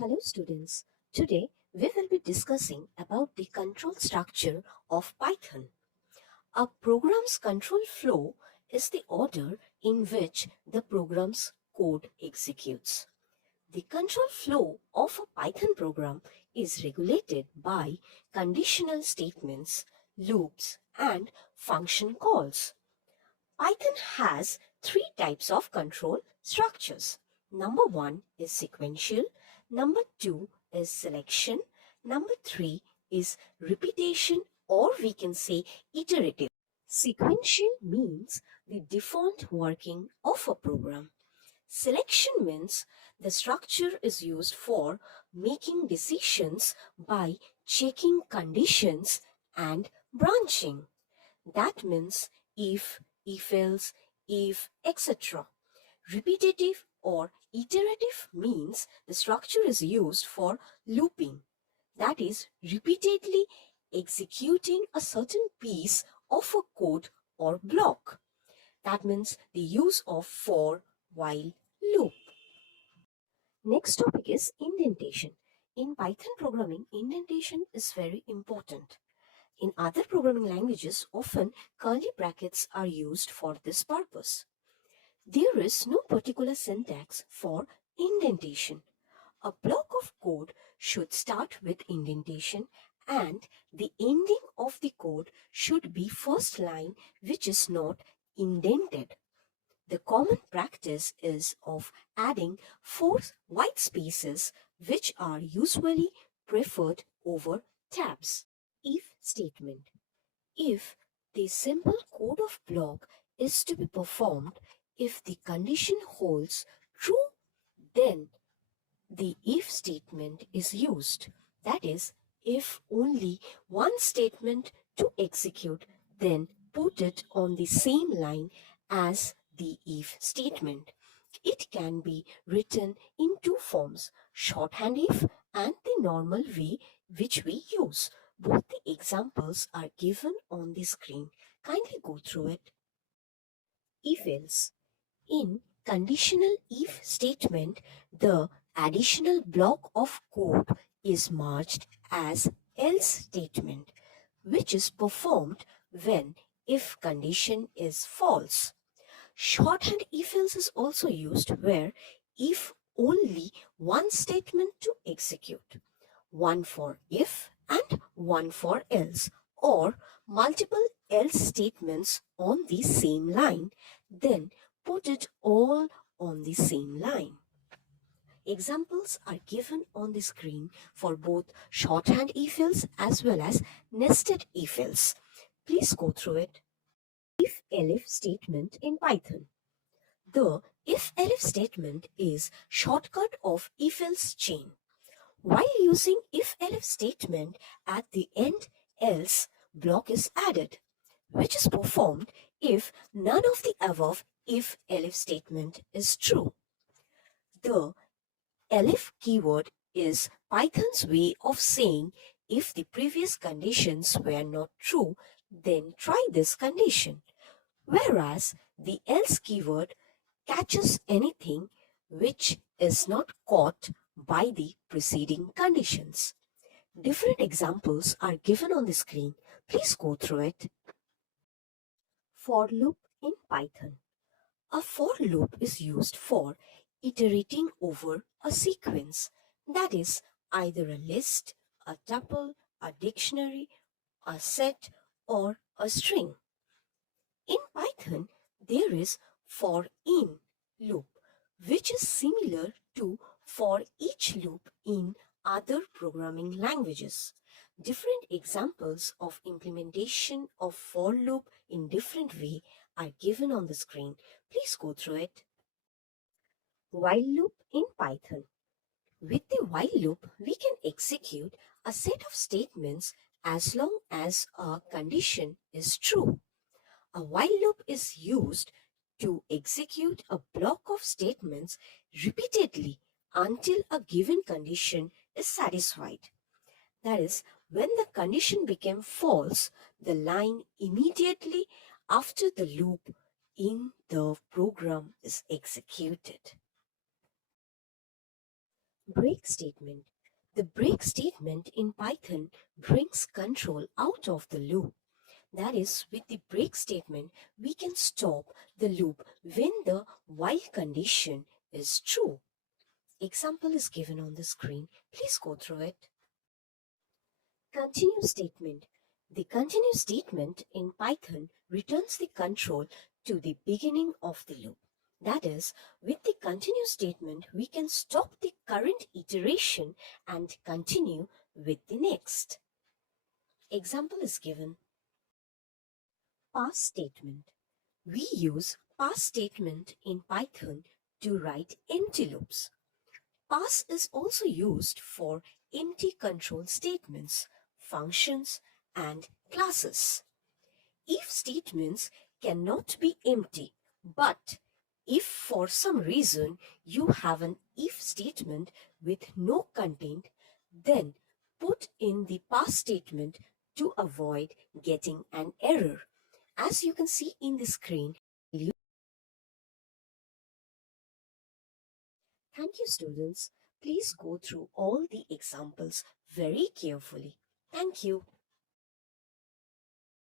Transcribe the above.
Hello students. Today we will be discussing about the control structure of Python. A program's control flow is the order in which the program's code executes. The control flow of a Python program is regulated by conditional statements, loops, and function calls. Python has three types of control structures. Number one is sequential, number two is selection, number three is repetition, or we can say iterative. Sequential means the default working of a program. Selection means the structure is used for making decisions by checking conditions and branching. That means if else, if, etc. Repetitive or iterative means the structure is used for looping, that is, repeatedly executing a certain piece of a code or block. That means the use of for, while, loop. Next topic is indentation. In Python programming, indentation is very important. In other programming languages, often curly brackets are used for this purpose. There is no particular syntax for indentation. A block of code should start with indentation and the ending of the code should be first line which is not indented. The common practice is of adding four white spaces which are usually preferred over tabs. If statement. If the simple code of block is to be performed, if the condition holds true, then the if statement is used. That is, if only one statement to execute, then put it on the same line as the if statement. It can be written in two forms, shorthand if and the normal way which we use. Both the examples are given on the screen. Kindly go through it. If else. In conditional if statement, the additional block of code is marked as else statement, which is performed when if condition is false. Shorthand if else is also used where if only one statement to execute, one for if and one for else, or multiple else statements on the same line, then put it all on the same line. Examples are given on the screen for both shorthand if else as well as nested if else. Please go through it. If elif statement in Python. The if-elif statement is shortcut of if-else chain. While using if-elif statement at the end, else block is added, which is performed if none of the above if-elif statement is true. The elif keyword is Python's way of saying if the previous conditions were not true, then try this condition. Whereas the else keyword catches anything which is not caught by the preceding conditions. Different examples are given on the screen. Please go through it. For loop in Python. A for loop is used for iterating over a sequence, that is, either a list, a tuple, a dictionary, a set, or a string. In Python, there is for in loop, which is similar to for each loop in other programming languages. Different examples of implementation of for loop in different way are given on the screen. Please go through it. While loop in Python. With the while loop, we can execute a set of statements as long as a condition is true. A while loop is used to execute a block of statements repeatedly until a given condition is satisfied. That is, when the condition became false, the line immediately after the loop in the program is executed. Break statement. The break statement in Python brings control out of the loop. That is, with the break statement, we can stop the loop when the while condition is true. Example is given on the screen. Please go through it. Continue statement. The continue statement in Python returns the control to the beginning of the loop. That is, with the continue statement, we can stop the current iteration and continue with the next. Example is given. Pass statement. We use pass statement in Python to write empty loops. Pass is also used for empty control statements, functions, and classes. If statements cannot be empty, but if for some reason you have an if statement with no content, then put in the pass statement to avoid getting an error. As you can see in the screen, thank you students. Please go through all the examples very carefully. Thank you.